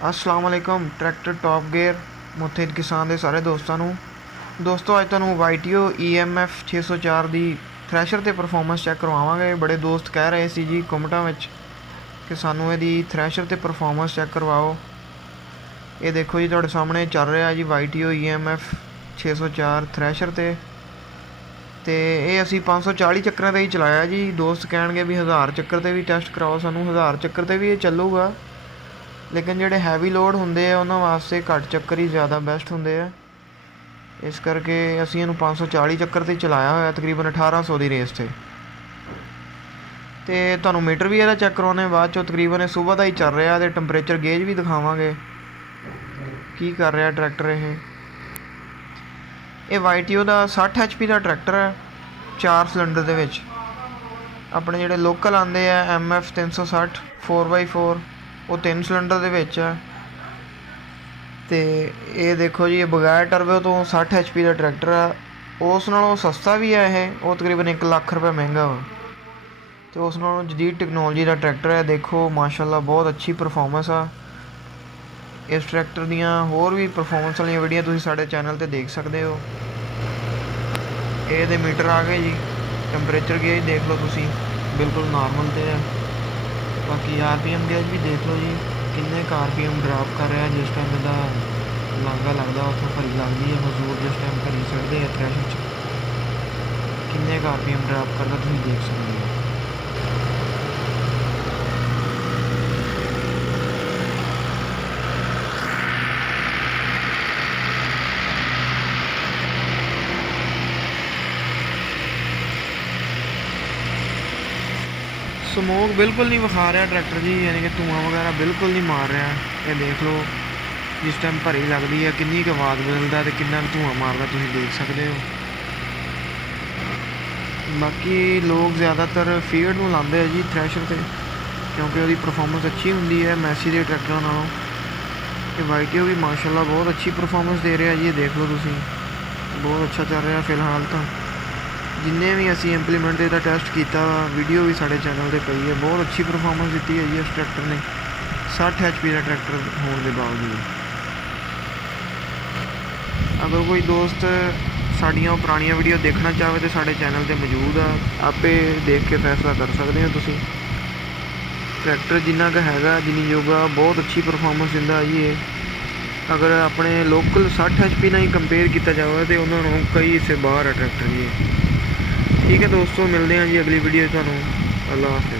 अस्सलाम वालेकुम। Tractor top gear मुथेद किसान के सारे दोस्तों दोस्तों अज तुहानूं YTO EMF 604 की थ्रैशर ते परफॉर्मेंस चैक करवावांगे। बड़े दोस्त कह रहे सी जी कमेंटां विच कि सानूं इहदी थ्रैशर ते परफॉर्मेंस चैक करवाओ। ये देखो जी तुहाडे सामने चल रहा जी YTO EMF 604 थ्रैशर ते ये असी 540 चक्कर ही चलाया जी। दोस्त कह भी 1000 चक्कर से भी टेस्ट कराओ, सानूं 1000 चक्कर से भी ये चलूगा, लेकिन जोड़े हैवी लोड होंगे उन्होंने वास्ते घट चक्कर ही ज़्यादा बेस्ट होंगे है। इस करके असी इनू 540 चक्कर से चलाया होया तकरीबन 1800 की रेस से। तो तुहानूं मीटर भी यदा चैक करवाने बाद चो तकरीबन सुबह का ही चल रहा है। टंपरेचर गेज भी दिखावे की कर रहा ट्रैक्टर। ये YTO का 60 HP का ट्रैक्टर है 4 सिलेंडर के विच। अपने जोड़े लोकल आते हैं MF 360 4x4 वो 3 सिलेंडर के विच है। तो ये देखो जी, ये बगैर टर्बो तो 60 HP का ट्रैक्टर है। उस नालों सस्ता भी है ये, वो तकरीबन 1 लाख रुपये महंगा वा। तो उस नालों जदीद टेक्नोलॉजी का ट्रैक्टर है। देखो माशाल्लाह बहुत अच्छी परफॉर्मेंस आ इस ट्रैक्टर दियाँ। होर भी परफॉर्मेंस वाली वीडियो तुसीं साडे चैनल ते देख सकते हो। ये मीटर आ गए जी, टंपरेचर गेज देख लो तुसीं बिल्कुल नॉर्मल ते है। बाकी RPM गेज भी देख लो जी किन्ने RPM ड्रॉप कर रहा है। जिस टाइम इहदा लांघा लगता उतों भरी लगती है, मजदूर जिस टाइम भरी चढ़ते हैं थ्रैशर किन्ने RPM ड्रॉप करता तुसीं देख सकते हो। स्मोक बिल्कुल नहीं विखा रहा ट्रैक्टर जी, यानी कि धुआं वगैरह बिल्कुल नहीं मार रहा। ये देख लो जिस टाइम भरी लगती है किन्नी क आवाज़ बदलता तो किन्ना धुआं मारदा तुसीं देख सकते हो। बाकी लोग ज़्यादातर फील्ड में लाते हैं जी थ्रैशर से, क्योंकि उसकी परफॉर्मेंस अच्छी होंगी है मैसी के ट्रैक्टरों नालों। तो YTO भी माशाल्लाह बहुत अच्छी परफॉर्मेंस दे रहा है जी। ये देख लो तुसीं बहुत अच्छा चल रहा फिलहाल। तो जिन्हें भी असी इंप्लीमेंट इसका टेस्ट किया वीडियो भी साढ़े चैनल पर पई है। बहुत अच्छी परफॉर्मेंस दी है जी इस ट्रैक्टर ने 60 HP का ट्रैक्टर होने के बावजूद। अगर कोई दोस्त साड़ियाँ पुरानियाँ वीडियो देखना चाहे तो साढ़े चैनल पर मौजूद आ, आपे देख के फैसला कर सकते हो तुसीं। ट्रैक्टर जिन्ना का हैगा जिन्नी योगा बहुत अच्छी परफॉर्मेंस दिंदा जी ये। अगर अपने लोकल 60 HP ना ही कंपेयर किया जाए तो उन्होंने कई हिस्से बाहर है ट्रैक्टर जी। ठीक है दोस्तों, मिलते हैं जी अगली वीडियो। अल्लाह हाफिज़।